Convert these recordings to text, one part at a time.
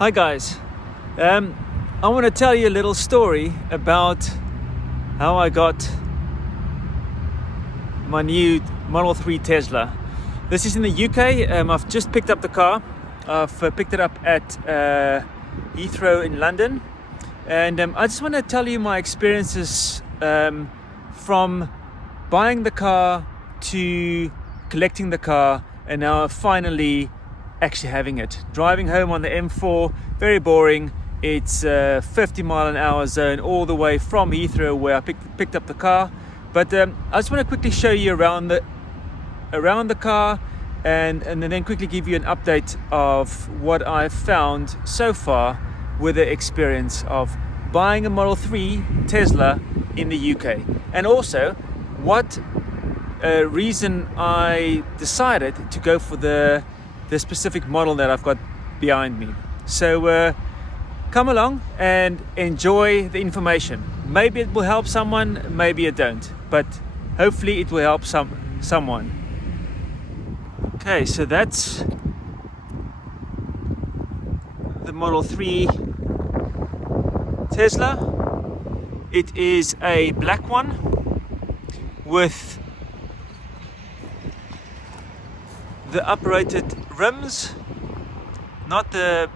Hi guys, I want to tell you a little story about how I got my new Model 3 Tesla. This is in the UK. I've just picked up the car. I've picked it up at Heathrow in London, and I just want to tell you my experiences from buying the car to collecting the car and now finally actually having it. Driving home on the M4, very boring. It's 50-mile-an-hour zone all the way from Heathrow where I picked up the car. But I just want to quickly show you around the car and then quickly give you an update of what I've found so far with the experience of buying a Model 3 Tesla in the UK, and also what reason I decided to go for the specific model that I've got behind me. So come along and enjoy the information. Maybe it will help someone, maybe it don't, but hopefully it will help someone. Okay, so that's the Model 3 Tesla. It is a black one with the uprated rims, not the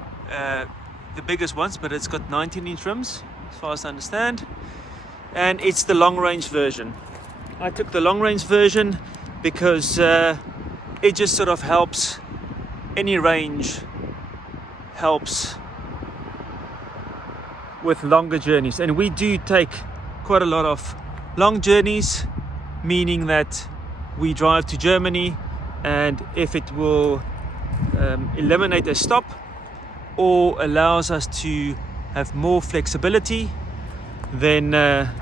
biggest ones, but it's got 19-inch rims as far as I understand, and it's the long-range version. I took the long-range version because it just sort of helps. Any range helps with longer journeys, and we do take quite a lot of long journeys, meaning that we drive to Germany, and if it will eliminate a stop or allows us to have more flexibility, then that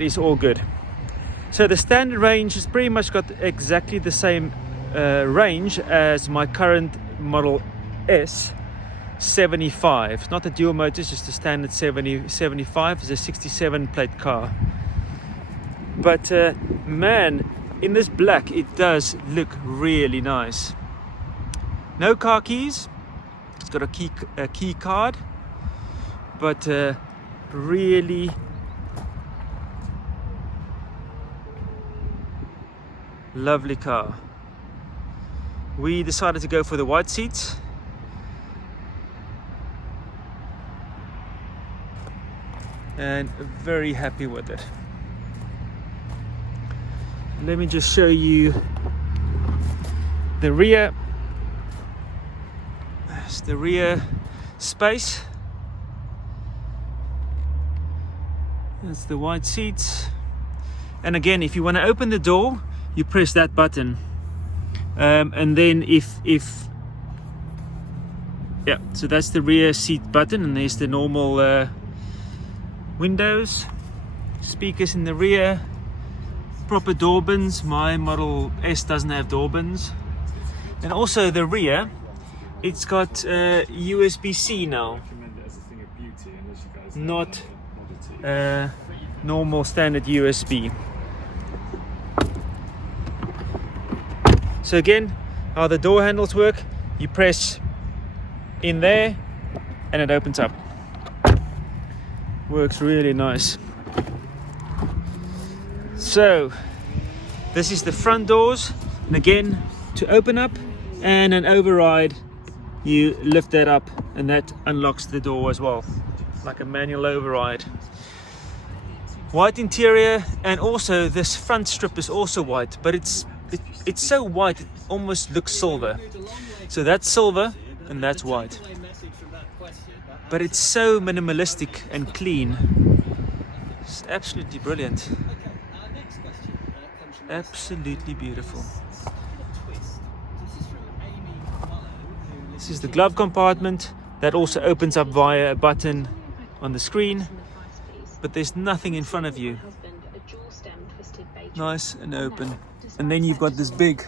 is all good. So the standard range has pretty much got exactly the same range as my current Model S 75. Not the dual motor, it's just the standard 75. It's a 67 plate car. But man, in this black it does look really nice. No car keys. It's got a key card, but really lovely car. We decided to go for the white seats, and very happy with it. Let me just show you the rear. That's the rear space. That's the white seats. And again, if you want to open the door, you press that button, and then yeah, so that's the rear seat button, and there's the normal windows, speakers in the rear, proper door bins. My Model S doesn't have door bins. And also the rear, it's got USB-C now, not normal standard USB. So again, how the door handles work, you press in there and it opens up. Works really nice. So this is the front doors, and again, to open up and an override, you lift that up and that unlocks the door as well, like a manual override. White interior, and also this front strip is also white, but it's so white it almost looks silver. So that's silver and that's white, but it's so minimalistic and clean. It's absolutely brilliant. Absolutely beautiful. This is the glove compartment that also opens up via a button on the screen, but there's nothing in front of you. Nice and open. And then you've got this big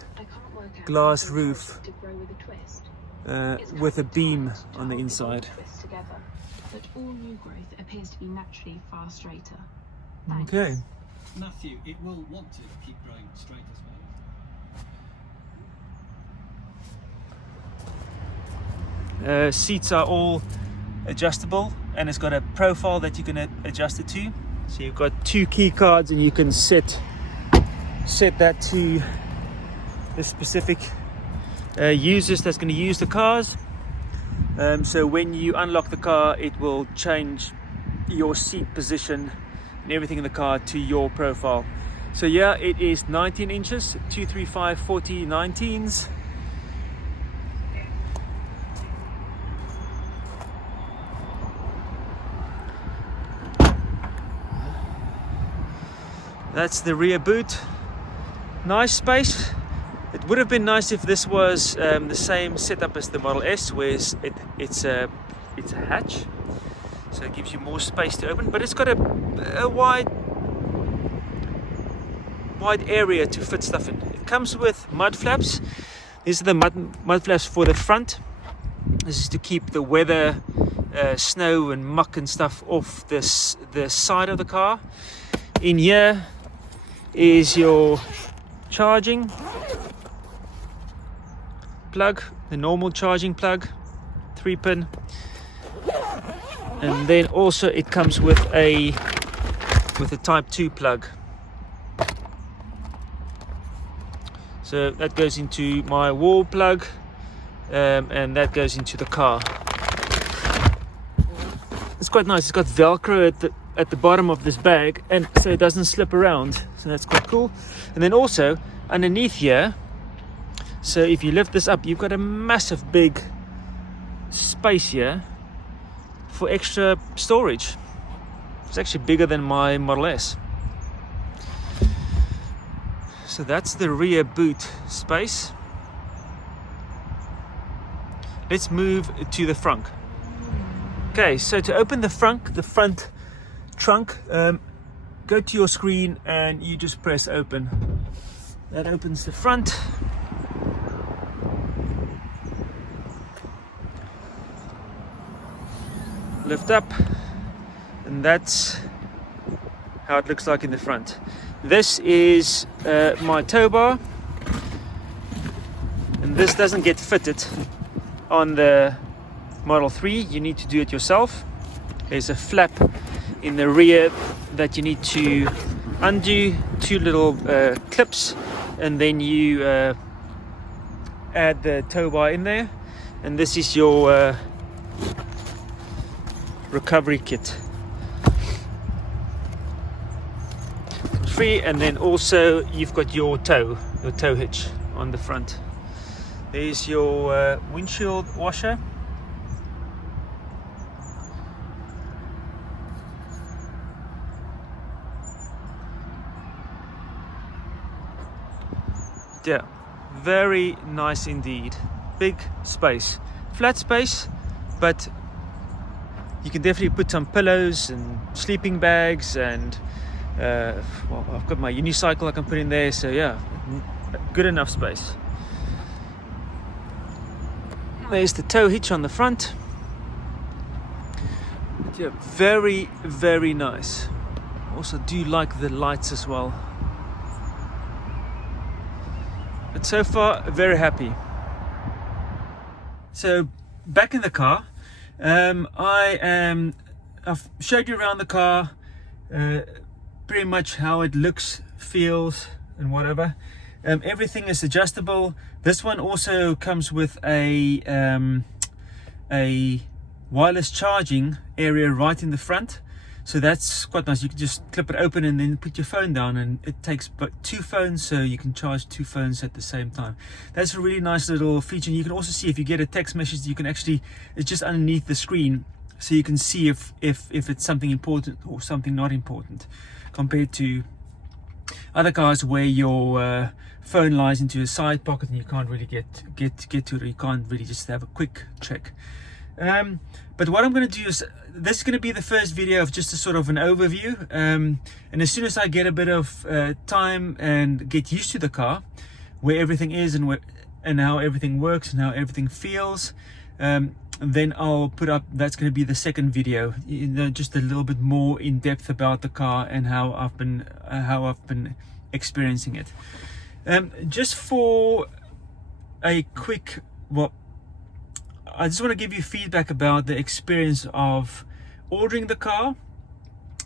glass roof with a beam on the inside. But all new growth appears to be naturally far straighter. Okay. Matthew, it will want to keep growing straight as well. Seats are all adjustable, and it's got a profile that you can adjust it to. So you've got 2 key cards, and you can set that to the specific users that's going to use the cars. So when you unlock the car, it will change your seat position and everything in the car to your profile. So yeah, it is 19 inches, 235 40 19s. That's the rear boot. Nice space. It would have been nice if this was the same setup as the Model S, where it's a hatch, so it gives you more space to open, but it's got a wide area to fit stuff in. It comes with mud flaps. These are the mud flaps for the front. This is to keep the weather, snow and muck and stuff off the side of the car. In here is your charging plug, the normal charging plug, 3-pin, and then also it comes with a type 2 plug. So that goes into my wall plug, and that goes into the car. It's quite nice. It's got Velcro at the bottom of this bag, and so it doesn't slip around, so that's quite cool. And then also underneath here, so if you lift this up, you've got a massive big space here for extra storage. It's actually bigger than my Model S. So that's the rear boot space. Let's move to the front. Okay, so to open the front trunk, go to your screen and you just press open. That opens the front. Lift up, and that's how it looks like in the front. This is my tow bar, and this doesn't get fitted on the Model 3. You need to do it yourself. There's a flap in the rear that you need to undo, 2 little clips, and then you add the tow bar in there, and this is your recovery kit. Free, and then also you've got your tow hitch on the front. There's your windshield washer. Yeah, very nice indeed. Big space, flat space, but you can definitely put some pillows and sleeping bags, and well, I've got my unicycle I can put in there, so yeah, good enough space. There's the tow hitch on the front. But yeah, very, very nice. Also do like the lights as well. But so far, very happy. So back in the car, I've showed you around the car, pretty much how it looks, feels, and whatever. Everything is adjustable. This one also comes with a wireless charging area right in the front, so that's quite nice. You can just clip it open and then put your phone down, and it takes but 2 phones, so you can charge 2 phones at the same time. That's a really nice little feature. And you can also see, if you get a text message, you can actually, it's just underneath the screen, so you can see if it's something important or something not important, compared to other cars where your phone lies into a side pocket and you can't really get to it, or you can't really just have a quick check. But what I'm going to do is, this is going to be the first video of just a sort of an overview, and as soon as I get a bit of time and get used to the car, where everything is and how everything works and how everything feels, then I'll put up, that's going to be the second video, just a little bit more in depth about the car and how I've been experiencing it. Just for a quick, well, I just want to give you feedback about the experience of ordering the car,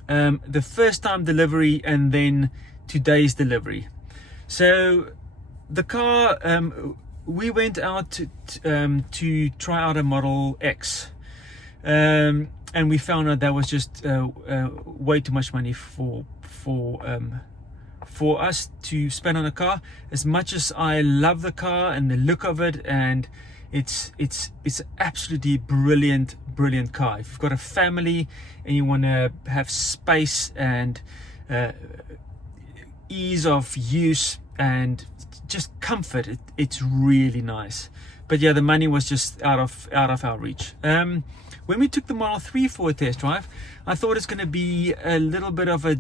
the first time delivery, and then today's delivery. So the car, we went out to try out a Model X, and we found out that was just way too much money for us to spend on a car. As much as I love the car and the look of it, and it's absolutely brilliant car. If you've got a family and you want to have space and ease of use and just comfort, it's really nice. But yeah, the money was just out of our reach. When we took the Model 3 for a test drive, I thought it's going to be a little bit of a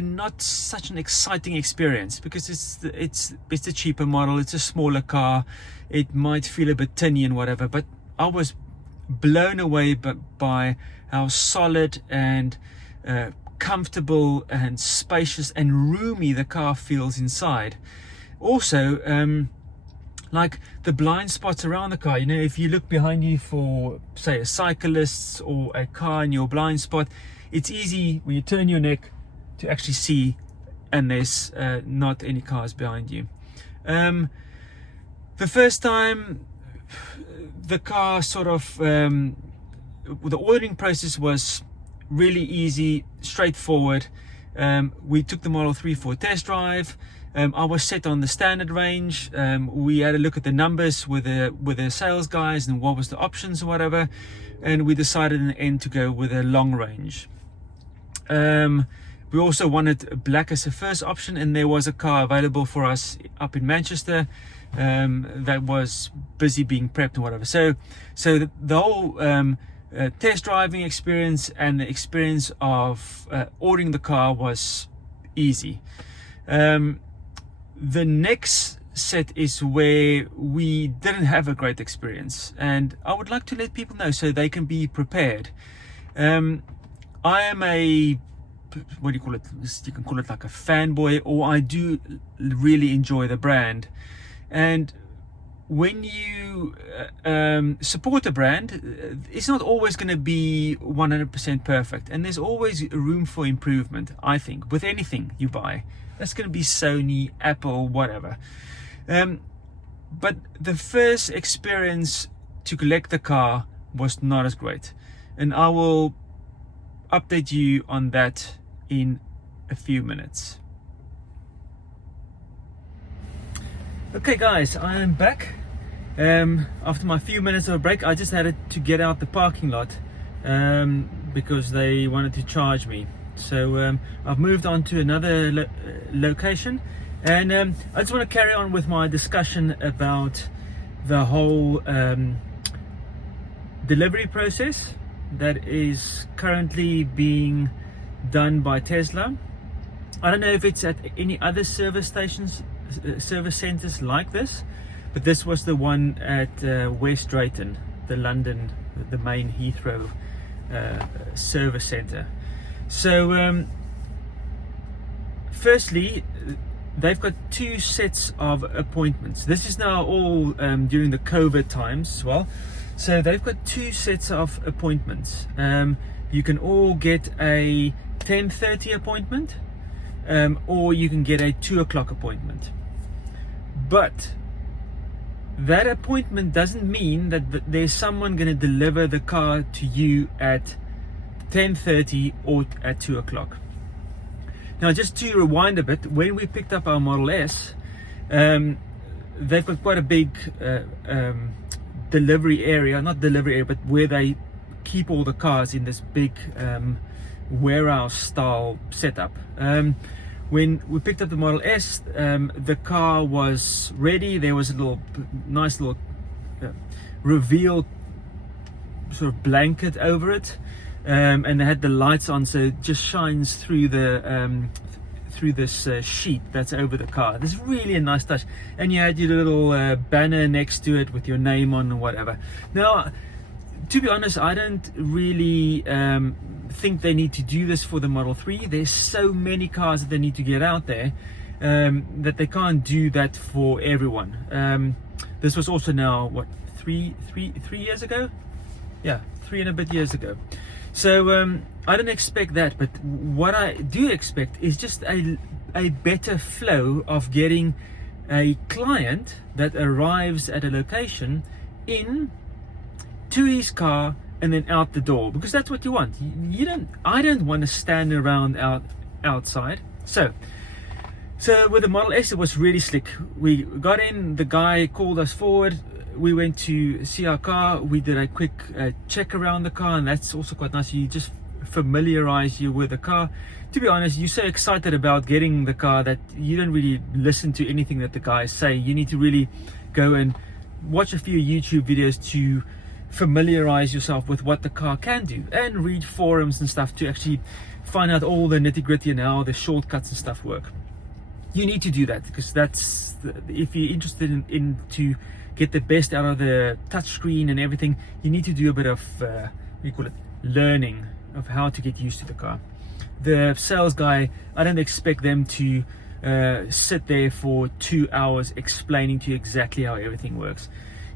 not such an exciting experience, because it's a cheaper model, it's a smaller car, it might feel a bit tinny and whatever. But I was blown away by how solid and comfortable and spacious and roomy the car feels inside. Also, like the blind spots around the car, you know, if you look behind you for, say, a cyclist or a car in your blind spot, it's easy when you turn your neck to actually see, and there's not any cars behind you. The first time, the car sort of, the ordering process was really easy, straightforward. We took the Model 3 for a test drive. I was set on the standard range. We had a look at the numbers with the sales guys and what was the options or whatever, and we decided in the end to go with a long range. We also wanted black as the first option, and there was a car available for us up in Manchester that was busy being prepped and whatever. So the whole test driving experience and the experience of ordering the car was easy. The next set is where we didn't have a great experience, and I would like to let people know so they can be prepared. I am a, what do you call it? You can call it like a fanboy, or I do really enjoy the brand. And when you support a brand, it's not always going to be 100% perfect, and there's always room for improvement, I think, with anything you buy. That's going to be Sony, Apple, whatever. But the first experience to collect the car was not as great, and I will update you on that in a few minutes. Okay guys, I am back. After my few minutes of a break, I just had to get out the parking lot because they wanted to charge me. So I've moved on to another location, and I just want to carry on with my discussion about the whole delivery process that is currently being done by Tesla. I don't know if it's at any other service stations, service centers like this, but this was the one at West Drayton, the main Heathrow service center. So firstly, they've got 2 sets of appointments. This is now all during the COVID times as well. So they've got 2 sets of appointments. You can all get a 10:30 appointment, or you can get a 2 o'clock appointment. But that appointment doesn't mean that there's someone going to deliver the car to you at 10:30 or at 2 o'clock. Now, just to rewind a bit, when we picked up our Model S, they've got quite a big delivery area, not delivery area, but where they keep all the cars in this big warehouse style setup. When we picked up the Model S, the car was ready. There was a nice little reveal sort of blanket over it, and they had the lights on, so it just shines through the through this sheet that's over the car. This is really a nice touch, and you had your little banner next to it with your name on and whatever. Now, to be honest, I don't really think they need to do this for the Model 3. There's so many cars that they need to get out there, that they can't do that for everyone. This was also now what, three years ago? Yeah, 3 and a bit years ago. So I don't expect that, but what I do expect is just a better flow of getting a client that arrives at a location in to his car and then out the door, because that's what you want. I don't want to stand around outside. So with the Model S, it was really slick. We got in, the guy called us forward, we went to see our car, we did a quick check around the car, and that's also quite nice. You just familiarize you with the car. To be honest, you're so excited about getting the car that you don't really listen to anything that the guys say. You need to really go and watch a few YouTube videos to familiarize yourself with what the car can do, and read forums and stuff to actually find out all the nitty-gritty and how the shortcuts and stuff work. You need to do that, because that's if you're interested in to get the best out of the touchscreen and everything, you need to do a bit of learning of how to get used to the car. The sales guy, I don't expect them to sit there for 2 hours explaining to you exactly how everything works.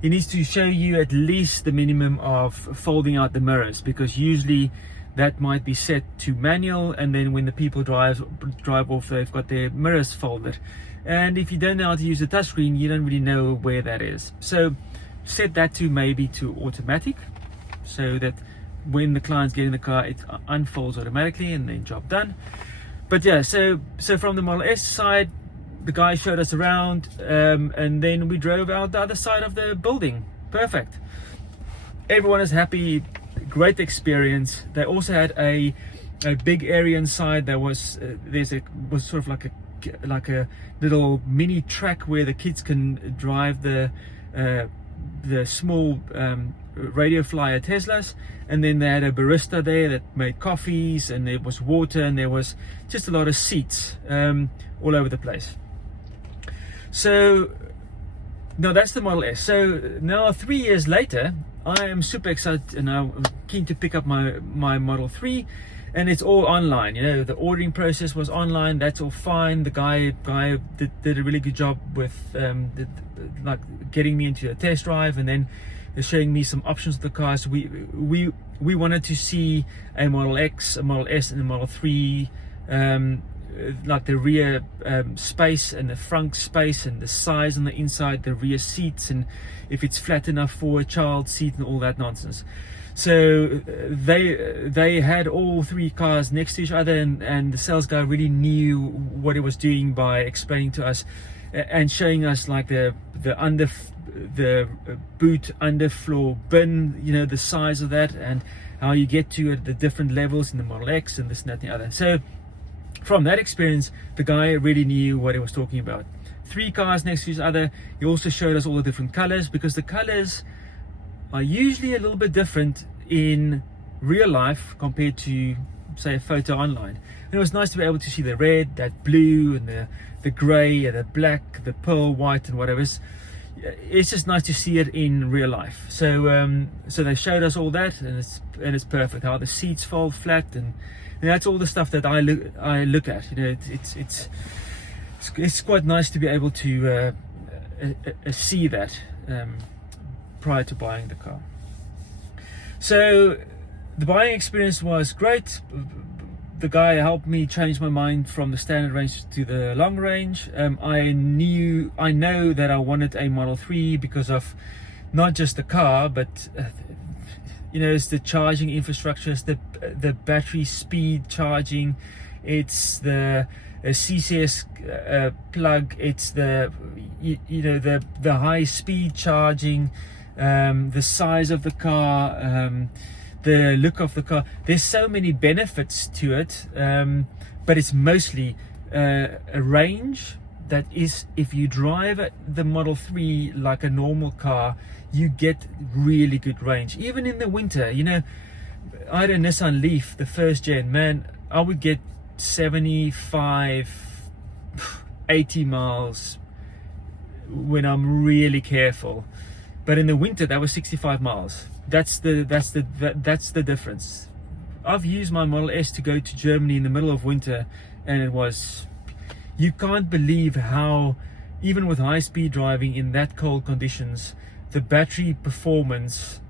He needs to show you at least the minimum of folding out the mirrors, because usually that might be set to manual, and then when the people drive off, they've got their mirrors folded. And if you don't know how to use the touchscreen, you don't really know where that is. So set that to maybe to automatic, so that when the clients get in the car, it unfolds automatically, and then job done. But yeah, so from the Model S side, the guy showed us around, and then we drove out the other side of the building. Perfect. Everyone is happy. Great experience. They also had a big area inside. There was was sort of like a little mini track where the kids can drive the small radio flyer Teslas, and then they had a barista there that made coffees, and there was water, and there was just a lot of seats all over the place. So now that's the Model S. So now 3 years later, I am super excited, and I'm keen to pick up my Model 3, and it's all online. You know, the ordering process was online. That's all fine. The guy did a really good job with like getting me into a test drive, and then showing me some options of the car. So we wanted to see a Model X, a Model S, and a Model 3, like the rear space and the front space, and the size on the inside, the rear seats, and if it's flat enough for a child seat and all that nonsense. So they had all 3 cars next to each other, and the sales guy really knew what he was doing by explaining to us and showing us like the boot underfloor bin, you know, the size of that, and how you get to it, the different levels in the Model X, and this and that and the other. So from that experience, the guy really knew what he was talking about. 3 cars next to each other. He also showed us all the different colors, because the colors are usually a little bit different in real life compared to, say, a photo online. And it was nice to be able to see the red, that blue, and the gray, and the black, the pearl white, and whatever. It's just nice to see it in real life. So so they showed us all that, and it's perfect. How the seats fold flat, and that's all the stuff that I look at. You know, it's quite nice to be able to see that prior to buying the car. So the buying experience was great. The guy helped me change my mind from the standard range to the long range. I know that I wanted a Model 3 because of not just the car, but you know, it's the charging infrastructure, it's the battery speed charging, it's the CCS plug, it's the the high speed charging, the size of the car, the look of the car. There's so many benefits to it, but it's mostly a range that is, if you drive the Model 3 like a normal car, you get really good range. Even in the winter, you know, I had a Nissan Leaf, the first gen, man, I would get 75, 80 miles when I'm really careful. But in the winter, that was 65 miles. That's the difference. I've used my Model S to go to Germany in the middle of winter, and it was, you can't believe how, even with high-speed driving in that cold conditions, the battery performance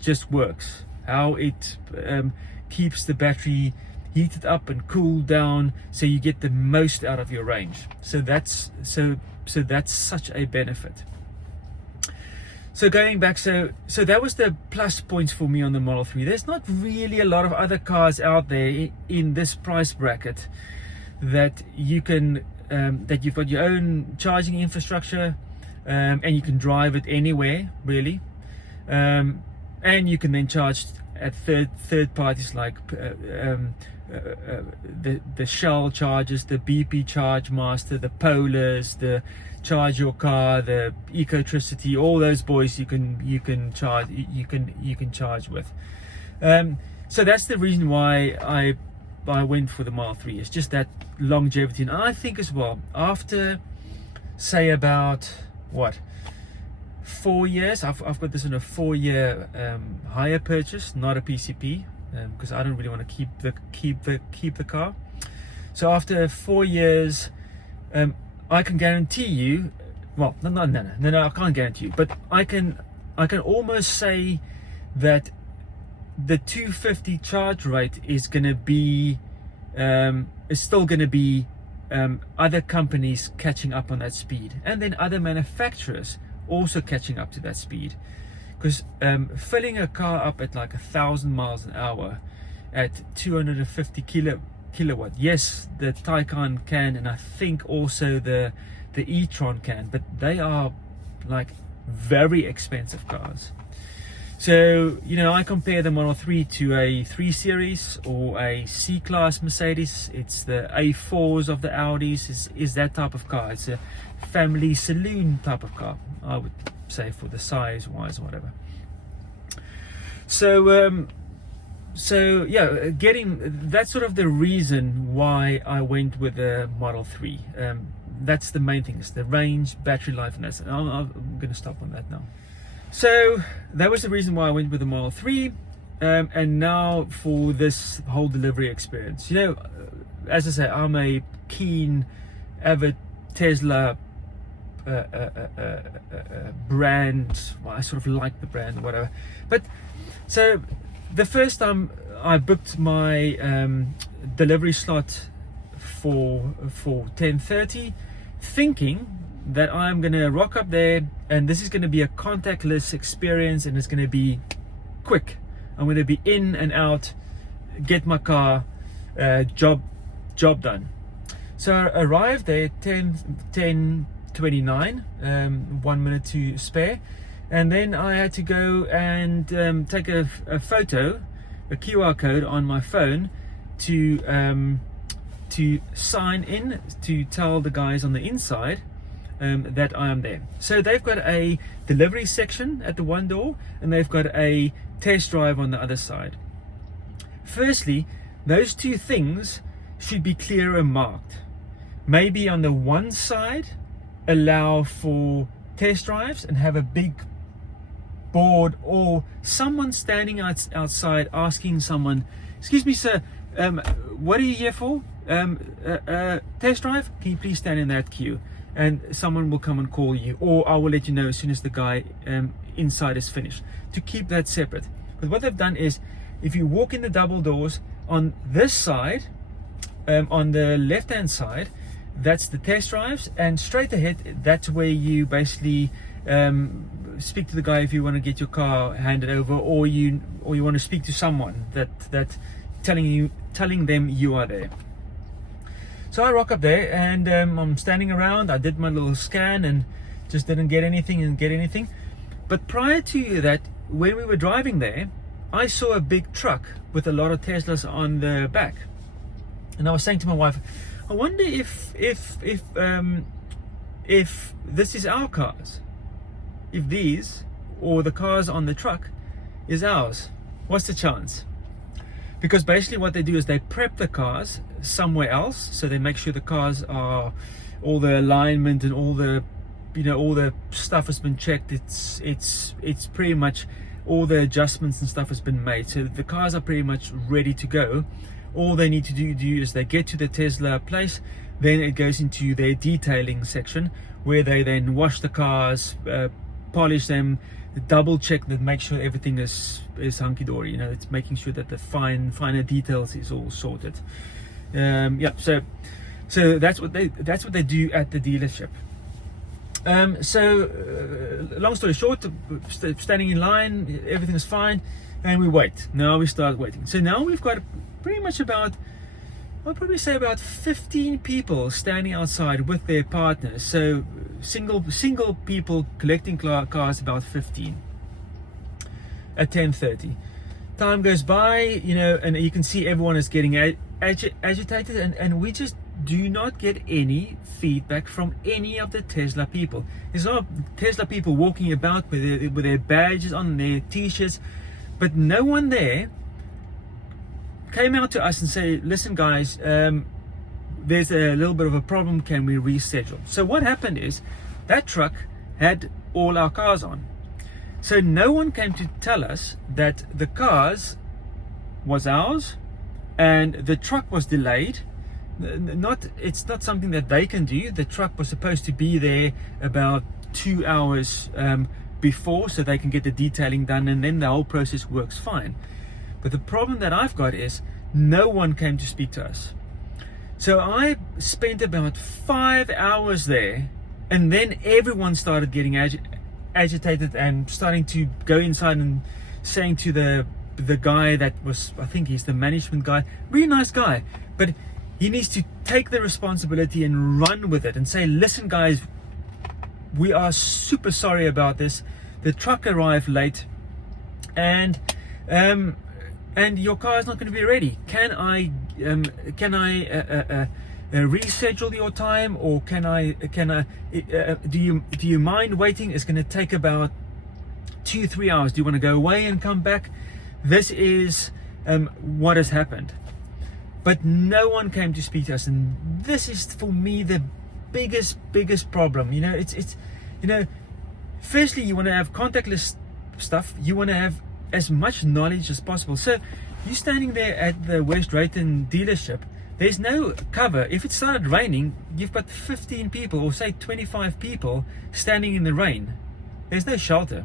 just works. How it keeps the battery heated up and cooled down, so you get the most out of your range. So that's such a benefit. So going back, so that was the plus points for me on the Model 3. There's not really a lot of other cars out there in this price bracket that you can that you've got your own charging infrastructure, and you can drive it anywhere really, and you can then charge at third parties like the Shell chargers, the BP Charge Master, the Polars, the Charge Your Car, the Ecotricity, all those boys you can charge with. So that's the reason why I went for the Model 3. It's just that longevity, and I think as well, after say about what, 4 years, I've got this in a 4-year hire purchase, not a PCP, because I don't really want to keep the car. So after 4 years, I can guarantee you, well, no, I can't guarantee you, but I can almost say that the 250 charge rate is going to be is still going to be other companies catching up on that speed, and then other manufacturers also catching up to that speed, because filling a car up at like 1,000 miles an hour at 250 kilowatt, yes, the Taycan can, and I think also the e-tron can, but they are like very expensive cars. So, you know, I compare the Model 3 to a 3 Series or a C-Class Mercedes. It's the A4s of the Audis, is that type of car. It's a family saloon type of car, I would say, for the size wise or whatever. So yeah, that's sort of the reason why I went with the Model 3. That's the main thing, is the range, battery life, and that's, I'm going to stop on that now. So that was the reason why I went with the Model 3, and now for this whole delivery experience. You know, as I say, I'm a keen, avid Tesla brand. Well, I sort of like the brand or whatever. But so the first time I booked my delivery slot for 10:30, thinking that I'm gonna rock up there and this is gonna be a contactless experience and it's gonna be quick. I'm gonna be in and out, get my car, job done. So I arrived there 10:29, 1 minute to spare, and then I had to go and take a photo, a QR code on my phone to sign in, to tell the guys on the inside that I am there. So they've got a delivery section at the one door and they've got a test drive on the other side. Firstly, those two things should be clearer marked. Maybe on the one side allow for test drives and have a big board, or someone standing outside asking someone, "Excuse me sir, what are you here for? Test drive? Can you please stand in that queue?" And someone will come and call you, or I will let you know as soon as the guy inside is finished, to keep that separate. But what they've done is, if you walk in the double doors on this side, on the left hand side, that's the test drives, and straight ahead, that's where you basically speak to the guy if you want to get your car handed over, or you want to speak to someone that telling them you are there. So I rock up there and I'm standing around. I did my little scan and just didn't get anything. But prior to that, when we were driving there, I saw a big truck with a lot of Teslas on the back, and I was saying to my wife, I wonder if this is our cars, if these or the cars on the truck is ours. What's the chance? Because basically what they do is they prep the cars somewhere else, so they make sure the cars are, all the alignment and all the, you know, all the stuff has been checked. It's pretty much all the adjustments and stuff has been made, so the cars are pretty much ready to go. All they need to do is they get to the Tesla place, Then it goes into their detailing section, where they then wash the cars, polish them, double check that, make sure everything is hunky-dory. You know, it's making sure that the finer details is all sorted. Yeah, so that's what they do at the dealership. Long story short, standing in line, everything is fine, and we wait. Now we start waiting. So now we've got pretty much about, I'll probably say about 15 people standing outside with their partners. So single people collecting cars, about 15 at 10:30. Time goes by, you know, and you can see everyone is getting agitated, and we just do not get any feedback from any of the Tesla people. There's a lot of Tesla people walking about with their badges on, their t-shirts, but no one there came out to us and say, listen guys, there's a little bit of a problem, can we reschedule? So what happened is, that truck had all our cars on. So no one came to tell us that the cars was ours and the truck was delayed. It's not something that they can do. The truck was supposed to be there about 2 hours before, so they can get the detailing done, and then the whole process works fine. But the problem that I've got is, no one came to speak to us. So I spent about 5 hours there, and then everyone started getting agitated and starting to go inside and saying to the guy that was, I think he's the management guy, really nice guy, but he needs to take the responsibility and run with it and say, listen guys, we are super sorry about this. The truck arrived late, and your car is not going to be ready. Can I reschedule your time, or do you mind waiting? It's going to take about 2-3 hours. Do you want to go away and come back? This is what has happened. But no one came to speak to us, and this is for me the biggest problem. You know, it's you know, firstly, you want to have contactless stuff. You want to have as much knowledge as possible. So you're standing there at the West Drayton dealership. There's no cover. If it started raining, you've got 15 people, or say 25 people, standing in the rain. There's no shelter.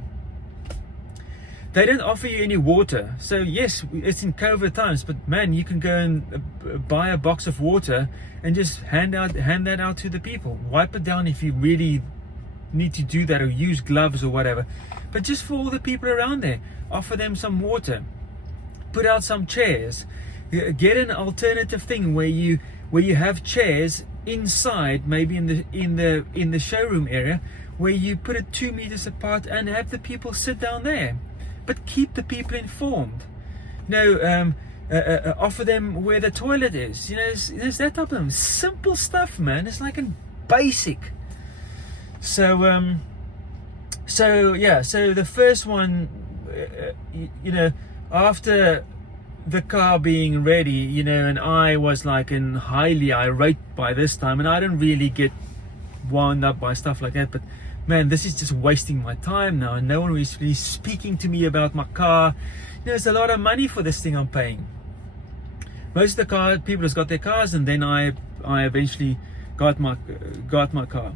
They don't offer you any water. So yes, it's in COVID times, but man, you can go and buy a box of water and just hand that out to the people. Wipe it down if you really need to do that, or use gloves or whatever. But just for all the people around there, offer them some water. Put out some chairs. Get an alternative thing where you have chairs inside, maybe in the showroom area, where you put it 2 meters apart and have the people sit down there. But keep the people informed. You know, offer them where the toilet is. You know, there's that type of simple stuff, man. It's like a basic. So yeah. So the first one, you know, after the car being ready, you know, and I was like highly irate by this time, and I don't really get wound up by stuff like that, but man, this is just wasting my time now, and no one is really speaking to me about my car. You know, it's a lot of money for this thing I'm paying. Most of the car people has got their cars, and then I eventually got my car.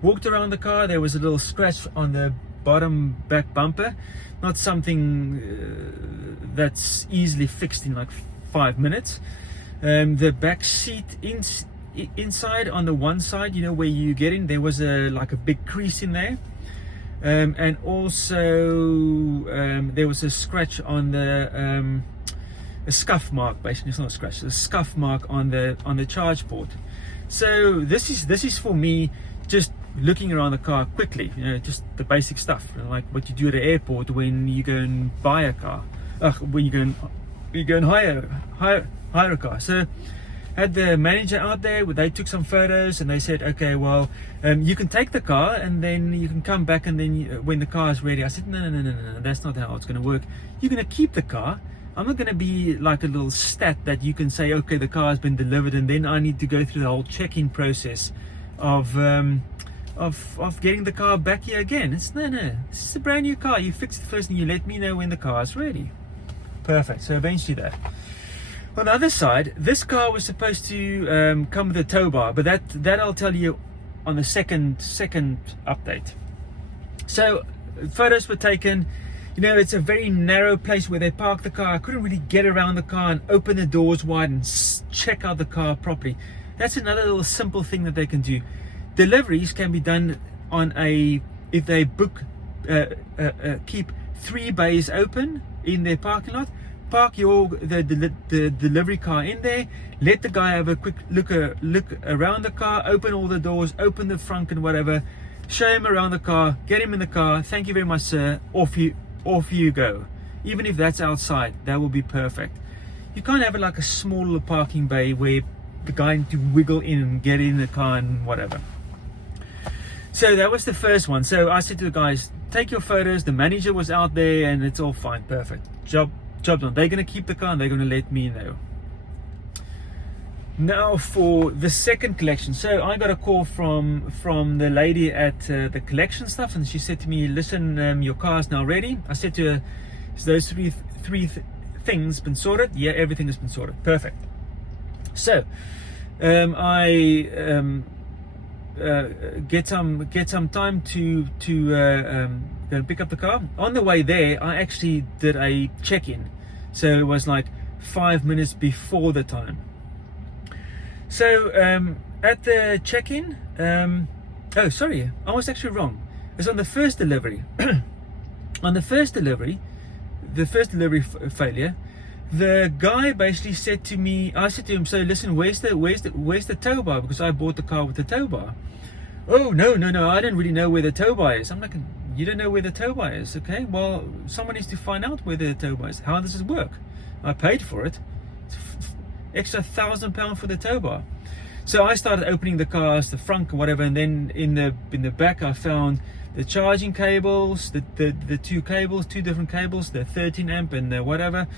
Walked around the car, there was a little scratch on the bottom back bumper. Not something that's easily fixed in like 5 minutes. The back seat inside, on the one side, you know, where you get in, there was like a big crease in there, and also there was a scratch on the a scuff mark. Basically, it's not a scratch, it's a scuff mark on the charge port. So this is for me just looking around the car quickly, you know, just the basic stuff, you know, like what you do at the airport when you go and buy a car, when you go and hire a car. So had the manager out there, they took some photos, and they said, okay, well, you can take the car and then you can come back, and then when the car is ready. I said, no, that's not how it's going to work. You're going to keep the car. I'm not going to be like a little stat that you can say, okay, the car has been delivered, and then I need to go through the whole check-in process of getting the car back here again. It's no, this is a brand new car. You fix it first and you let me know when the car is ready. Perfect. So eventually that. On the other side, this car was supposed to come with a tow bar, but that I'll tell you on the second update. So photos were taken. You know, it's a very narrow place where they park the car. I couldn't really get around the car and open the doors wide and check out the car properly. That's another little simple thing that they can do. Deliveries can be done on if they book, keep 3 bays open in their parking lot. Park the delivery car in there, let the guy have a quick look around the car, open all the doors, open the front and whatever, show him around the car, get him in the car, thank you very much sir, off you go. Even if that's outside, that will be perfect. You can't have it like a small little parking bay where the guy needs to wiggle in and get in the car and whatever. So that was the first one. So I said to the guys, take your photos, the manager was out there and it's all fine, perfect, job done. They're going to keep the car and they're going to let me know. Now for the second collection. So I got a call from the lady at the collection stuff, and she said to me, listen, your car's now ready. I said to her, is those three things been sorted? Yeah, everything has been sorted. Perfect. So I get some time to go and pick up the car. On the way there, I actually did a check-in, so it was like 5 minutes before the time. So at the check-in, oh sorry, I was actually wrong. It was on the first delivery. On the first delivery, failure, the guy basically said to me, I said to him, so listen, where's the tow bar, because I bought the car with the tow bar. Oh no, I don't really know where the tow bar is. I'm like, you don't know where the tow bar is? Okay, well, someone needs to find out where the tow bar is. How does it work? I paid for it. It's extra £1,000 for the tow bar. So I started opening the cars, the front or whatever, and then in the back I found the charging cables, the two different cables, the 13 amp and the whatever.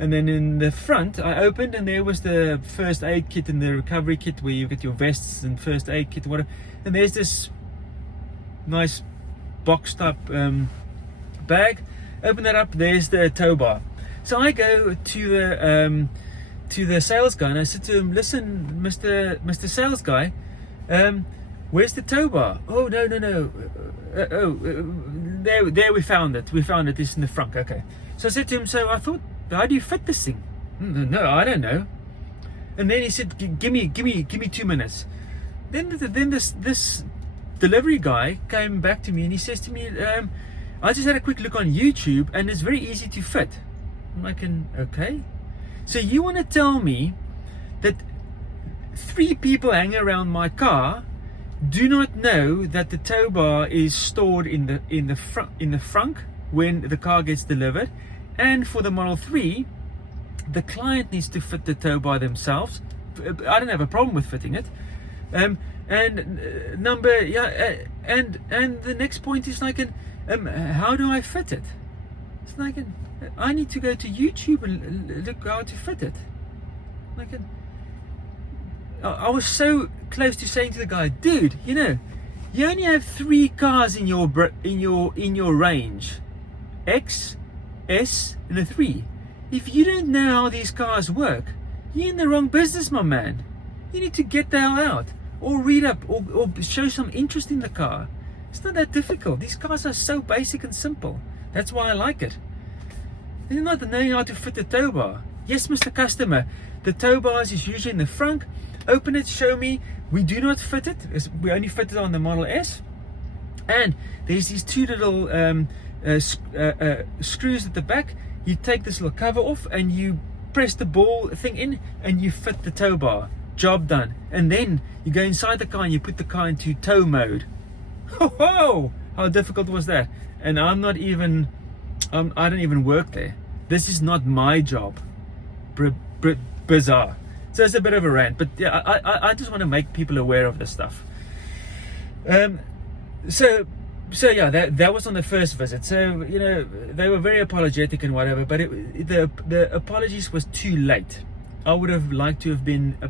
And then in the front I opened and there was the first aid kit and the recovery kit where you get your vests and first aid kit, whatever. And there's this nice box type bag. Open that up, there's the tow bar. So I go to the sales guy and I said to him, listen, Mr. Sales Guy, where's the tow bar? Oh no, there we found it. It's in the front. Okay. So I said to him, so I thought, how do you fit this thing? No, I don't know. And then he said, give me 2 minutes. Then this delivery guy came back to me and he says to me, I just had a quick look on YouTube and it's very easy to fit. I'm like, okay. So you want to tell me that 3 people hanging around my car do not know that the tow bar is stored in the front when the car gets delivered, and for the Model 3 the client needs to fit the tow bar themselves. I don't have a problem with fitting it. And the next point is like, how do I fit it? It's like, I need to go to YouTube and look how to fit it. Like, I was so close to saying to the guy, dude, you know, you only have 3 cars in your range, X, S, and a 3. If you don't know how these cars work, you're in the wrong business, my man. You need to get the hell out, or read up, or show some interest in the car. It's not that difficult. These cars are so basic and simple. That's why I like it. You're not knowing how to fit the tow bar. Yes, Mr. Customer, the tow bars is usually in the front. Open it, show me. We do not fit it. We only fit it on the Model S. And there's these 2 little screws at the back. You take this little cover off and you press the ball thing in and you fit the tow bar. Job done. And then you go inside the car and you put the car into tow mode. Ho! How difficult was that? And I don't even work there. This is not my job. Bizarre. So it's a bit of a rant, but yeah, I just want to make people aware of this stuff. So yeah, that was on the first visit. So, you know, they were very apologetic and whatever, but the apologies was too late. I would have liked to have been I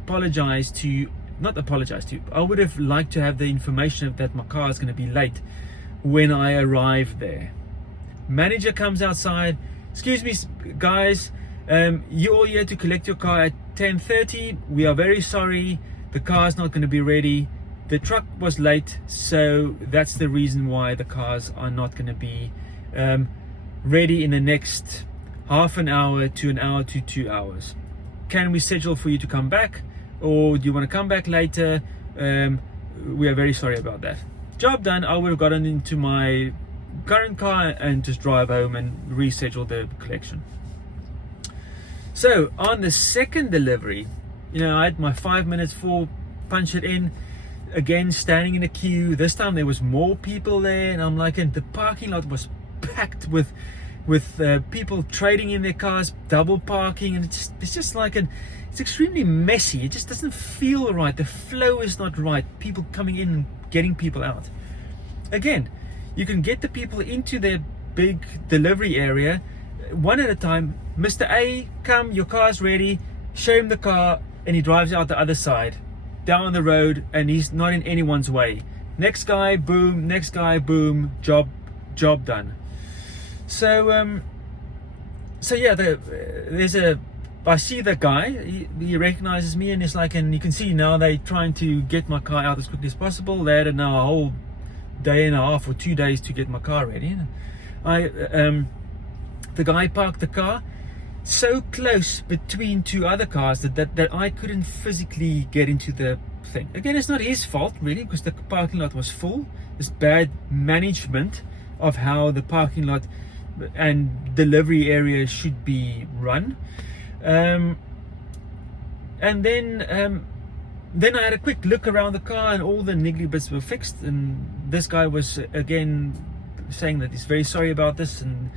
would have liked to have the information that my car is going to be late when I arrived there. Manager comes outside, excuse me guys, You all here to collect your car at 10:30. We are very sorry, the car is not going to be ready. The truck was late, so that's the reason why the cars are not going to be ready in the next half an hour to an hour to 2 hours. Can we schedule for you to come back, or do you want to come back later? We are very sorry about that. Job done. I would have gotten into my current car and just drive home and reschedule the collection. So on the second delivery, I had my 5 minutes for punch it in. Again, standing in a queue. This time there was more people there, and I'm like, and the parking lot was packed with people trading in their cars, double parking, and it's just like it's extremely messy. It just doesn't feel right. The flow is not right. People coming in and getting people out. Again, you can get the people into their big delivery area one at a time. Mr. A, come, your car's ready. Show him the car, and he drives out the other side, down the road, and he's not in anyone's way. Next guy, boom. Next guy, boom. Job done. So yeah, I see the guy. He recognizes me, and it's like, and you can see now they're trying to get my car out as quickly as possible. They had now a whole day and a half or 2 days to get my car ready. The guy parked the car so close between two other cars that I couldn't physically get into the thing. Again, it's not his fault really, because the parking lot was full. It's bad management of how the parking lot and delivery area should be run. And then I had a quick look around the car, and all the niggly bits were fixed. And this guy was again saying that he's very sorry about this, and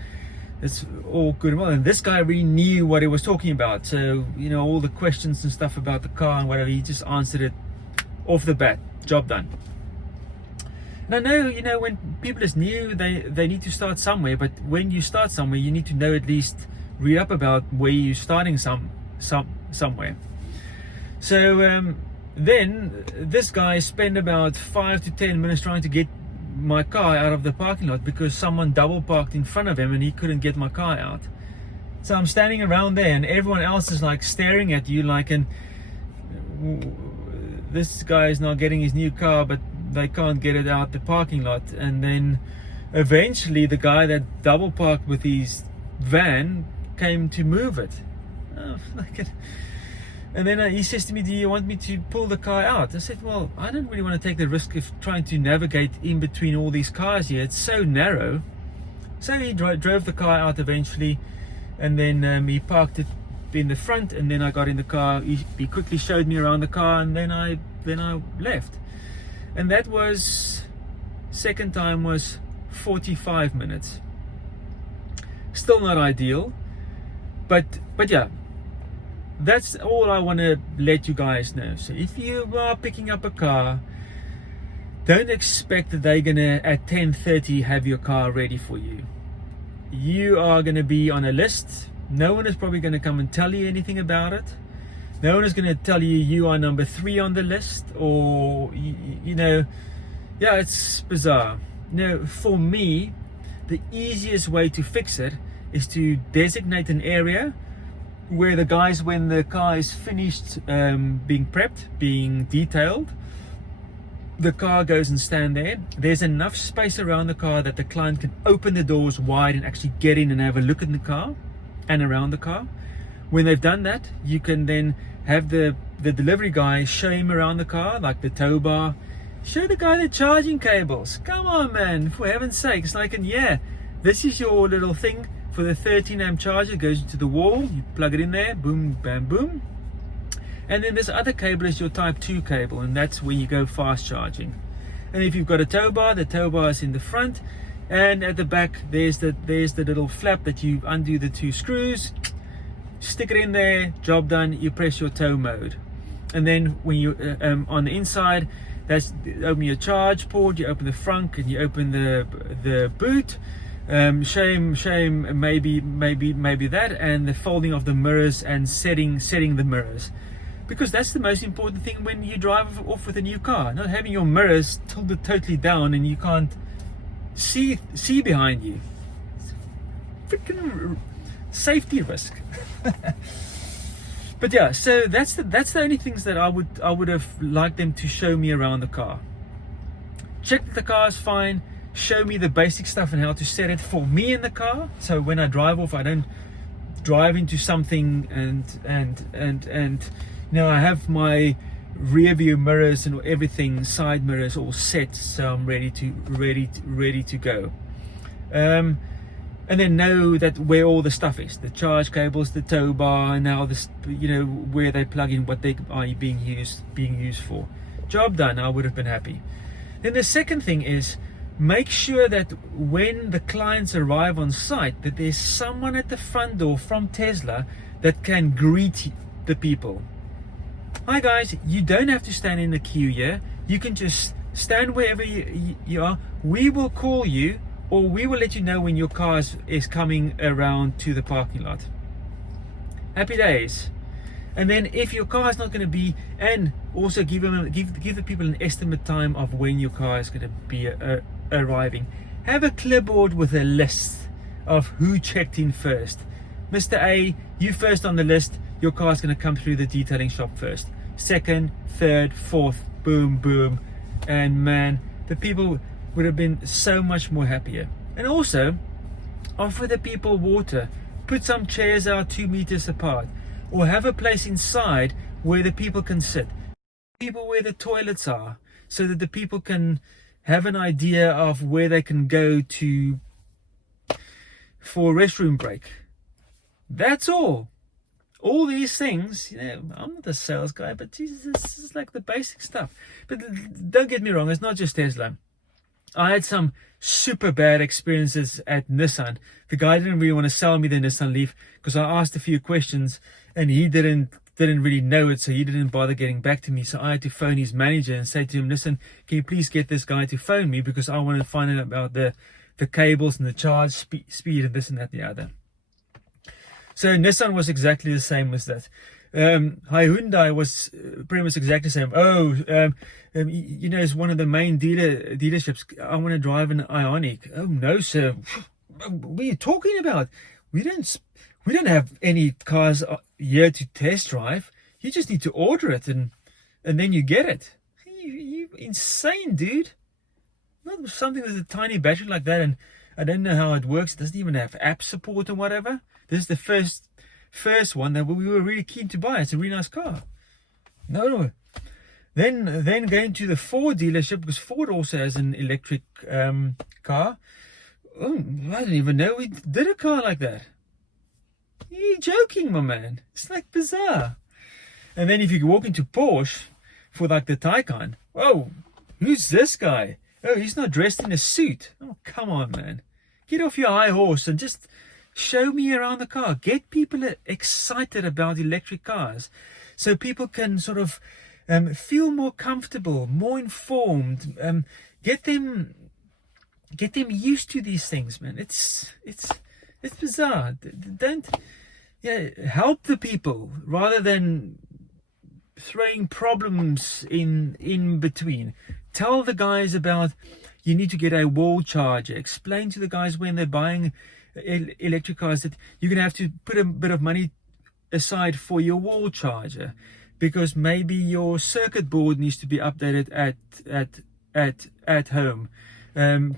it's all good and well. And this guy really knew what he was talking about. So, all the questions and stuff about the car and whatever, he just answered it off the bat. Job done. And I know, when people is new, they need to start somewhere. But when you start somewhere, you need to know, at least read up about where you're starting somewhere. So then this guy spent about 5 to 10 minutes trying to get my car out of the parking lot, because someone double parked in front of him and he couldn't get my car out. So I'm standing around there, and everyone else is like staring at you like, and this guy is not getting his new car, but they can't get it out the parking lot. And then eventually the guy that double parked with his van came to move it. And then he says to me, do you want me to pull the car out? I said, well, I don't really want to take the risk of trying to navigate in between all these cars here. It's so narrow. So he drove the car out eventually, and then he parked it in the front, and then I got in the car. He quickly showed me around the car, and then I left. And that was, second time was 45 minutes. Still not ideal, but yeah. That's all I want to let you guys know. So if you are picking up a car, don't expect that they're gonna at 10:30 have your car ready for you. You are gonna be on a list. No one is probably gonna come and tell you anything about it. No one is gonna tell you you are number 3 on the list, or yeah, it's bizarre. For me, the easiest way to fix it is to designate an area where the guys, when the car is finished being prepped, being detailed, the car goes and stand there. There's enough space around the car that the client can open the doors wide and actually get in and have a look in the car and around the car. When they've done that, you can then have the delivery guy show him around the car, like the tow bar. Show the guy the charging cables. Come on, man, for heaven's sake. It's like, and yeah, this is your little thing for the 13 amp charger. Goes into the wall, you plug it in there, boom, bam, boom. And then this other cable is your type 2 cable, and that's where you go fast charging. And if you've got a tow bar, the tow bar is in the front, and at the back there's the little flap that you undo the 2 screws, stick it in there, job done. You press your tow mode, and then when you on the inside, that's open your charge port, you open the front, and you open the boot. Shame, maybe that, and the folding of the mirrors and setting the mirrors, because that's the most important thing when you drive off with a new car. Not having your mirrors tilted totally down and you can't see behind you. It's freaking safety risk. But yeah, so that's the only things that I would have liked them to show me around the car. Check that the car is fine, show me the basic stuff and how to set it for me in the car, so when I drive off I don't drive into something and you know, I have my rear view mirrors and everything, side mirrors all set, so I'm ready to go. And then know that where all the stuff is, the charge cables, the tow bar, and now this, you know, where they plug in, what they are being used for. Job done. I would have been happy. Then the second thing is, make sure that when the clients arrive on site, that there's someone at the front door from Tesla that can greet the people. Hi guys, you don't have to stand in the queue here. You can just stand wherever you are. We will call you, or we will let you know when your car is coming around to the parking lot. Happy days. And then if your car is not going to be, and also give the people an estimate time of when your car is going to be arriving. Have a clipboard with a list of who checked in first. Mr. A, you first on the list. Your car is going to come through the detailing shop first. Second, third, fourth, boom, boom. And man, the people would have been so much more happier. And also, offer the people water. Put some chairs out 2 meters apart. Or have a place inside where the people can sit. People where the toilets are, so that the people can have an idea of where they can go to for a restroom break. That's all. All these things, you know, I'm not a sales guy, but Jesus, this is like the basic stuff. But don't get me wrong, it's not just Tesla. I had some super bad experiences at Nissan. The guy didn't really want to sell me the Nissan Leaf because I asked a few questions and he didn't really know it, so he didn't bother getting back to me. So I had to phone his manager and say to him, listen, can you please get this guy to phone me, because I want to find out about the cables and the charge speed and this and that and the other. So Nissan was exactly the same as that. Hyundai was pretty much exactly the same. You know, it's one of the main dealerships. I want to drive an Ioniq. Oh no, sir. What are you talking about? We don't have any cars here to test drive. You just need to order it and then you get it. You insane, dude. Not something with a tiny battery like that, and I don't know how it works. It doesn't even have app support or whatever. This is the first one that we were really keen to buy. It's a really nice car. No. Then going to the Ford dealership, because Ford also has an electric car. Oh, I didn't even know we did a car like that. You're joking, my man. It's like bizarre. And then if you walk into Porsche for like the Taycan, whoa, who's this guy? Oh, he's not dressed in a suit. Oh, come on, man. Get off your high horse and just show me around the car. Get people excited about electric cars so people can sort of feel more comfortable, more informed. Get them used to these things, man. It's bizarre. Don't help the people rather than throwing problems in between. Tell the guys about, you need to get a wall charger. Explain to the guys when they're buying electric cars that you're going to have to put a bit of money aside for your wall charger, because maybe your circuit board needs to be updated at home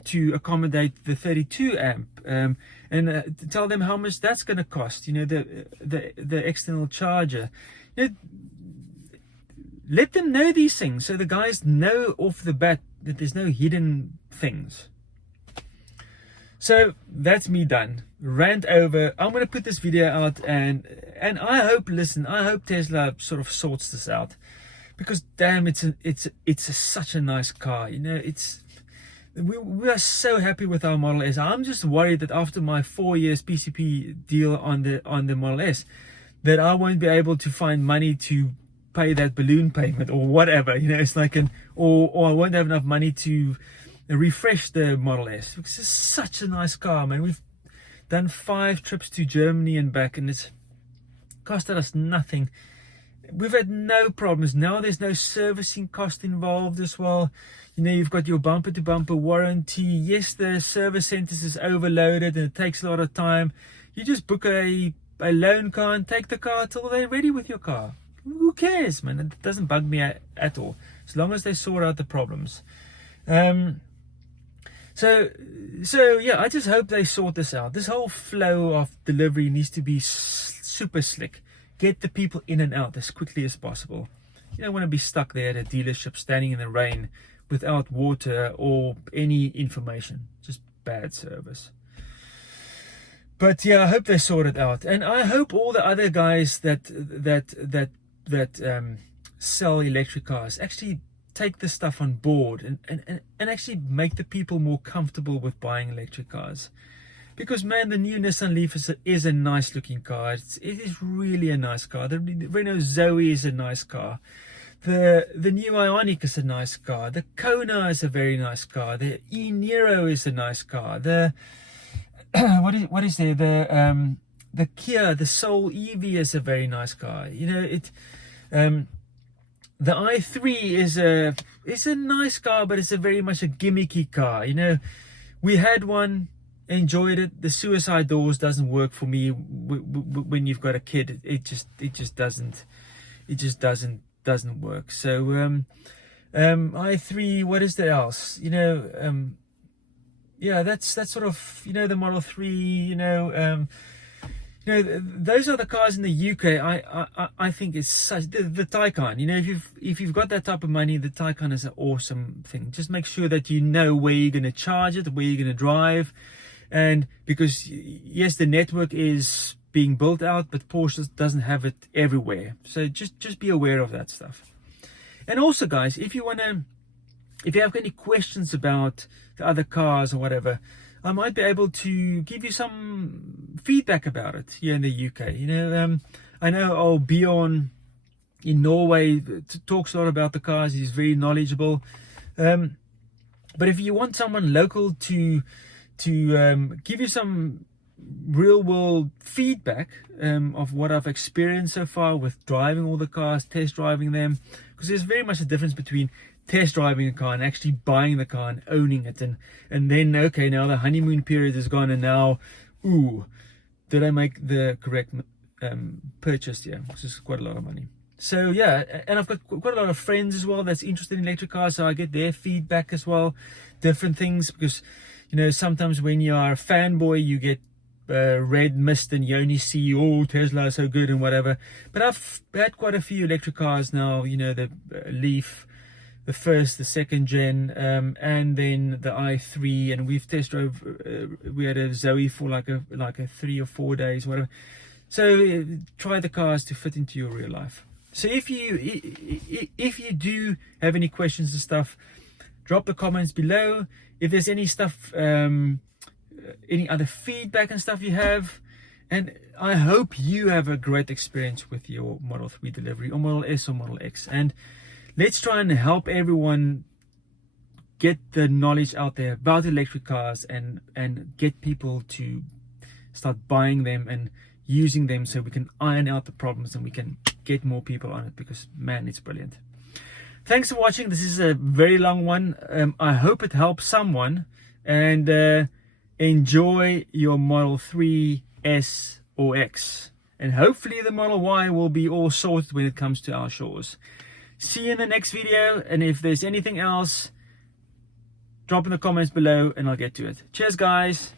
to accommodate the 32 amp, and tell them how much that's going to cost, you know, the external charger. You know, let them know these things so the guys know off the bat that there's no hidden things. So that's me done. Rant over. I'm going to put this video out, and I hope Tesla sort of sorts this out, because damn, it's such a nice car. You know, we are so happy with our Model S. I'm just worried that after my 4 years PCP deal on the Model S, that I won't be able to find money to pay that balloon payment or whatever. You know, it's like or I won't have enough money to refresh the Model S, because it's such a nice car, man. We've done 5 trips to Germany and back, and it's costed us nothing. we've had no problems. Now there's no servicing cost involved as well. You know, you've got your bumper to bumper warranty. Yes, the service centers is overloaded and it takes a lot of time. You just book a loan car and take the car till they're ready with your car. Who cares, man? It doesn't bug me at all, as long as they sort out the problems. So yeah, I just hope they sort this out. This whole flow of delivery needs to be super slick. Get the people in and out as quickly as possible. You don't want to be stuck there at a dealership standing in the rain without water or any information. Just bad service. But yeah, I hope they sort it out, and I hope all the other guys that sell electric cars actually take this stuff on board and actually make the people more comfortable with buying electric cars. Because man, the new Nissan Leaf is a nice looking car. It is really a nice car. The Renault Zoe is a nice car. The new Ioniq is a nice car. The Kona is a very nice car. The e-Niro is a nice car. The what is there? The Kia, the Soul EV is a very nice car. You know, the i3 is a nice car, but it's a very much a gimmicky car. You know, we had one, enjoyed it. The suicide doors doesn't work for me when you've got a kid. It just doesn't work. So i3, what is there else? You know, yeah, that's sort of, you know, the Model 3, you know, those are the cars in the UK. I think it's such the Taycan. You know, if you've got that type of money, the Taycan is an awesome thing. Just make sure that you know where you're going to charge it, where you're going to drive, and because yes, the network is being built out, but Porsche doesn't have it everywhere. So just be aware of that stuff. And also, guys, if you have any questions about the other cars or whatever, I might be able to give you some feedback about it here in the UK. You know, I know Bjorn in Norway talks a lot about the cars. He's very knowledgeable. But if you want someone local to give you some real world feedback of what I've experienced so far with driving all the cars, test driving them, because there's very much a difference between test driving a car and actually buying the car and owning it, and then okay, now the honeymoon period is gone, and now, ooh, did I make the correct purchase here? Which is quite a lot of money. So yeah, and I've got quite a lot of friends as well that's interested in electric cars, so I get their feedback as well, different things, because you know, sometimes when you are a fanboy, you get red mist and you only see, oh, Tesla is so good and whatever. But I've had quite a few electric cars now, you know, the Leaf, the first, the second gen, and then the i3, and we've test drove. We had a Zoe for like a 3 or 4 days, whatever. So try the cars to fit into your real life. So if you do have any questions and stuff, drop the comments below. If there's any stuff, any other feedback and stuff you have, and I hope you have a great experience with your Model 3 delivery or Model S or Model X, and let's try and help everyone get the knowledge out there about electric cars and get people to start buying them and using them, so we can iron out the problems and we can get more people on it, because man, it's brilliant. Thanks for watching. This is a very long one. I hope it helps someone, and enjoy your Model 3, S or X, and hopefully the Model Y will be all sorted when it comes to our shores. See you in the next video, and if there's anything else, drop in the comments below and I'll get to it. Cheers, guys.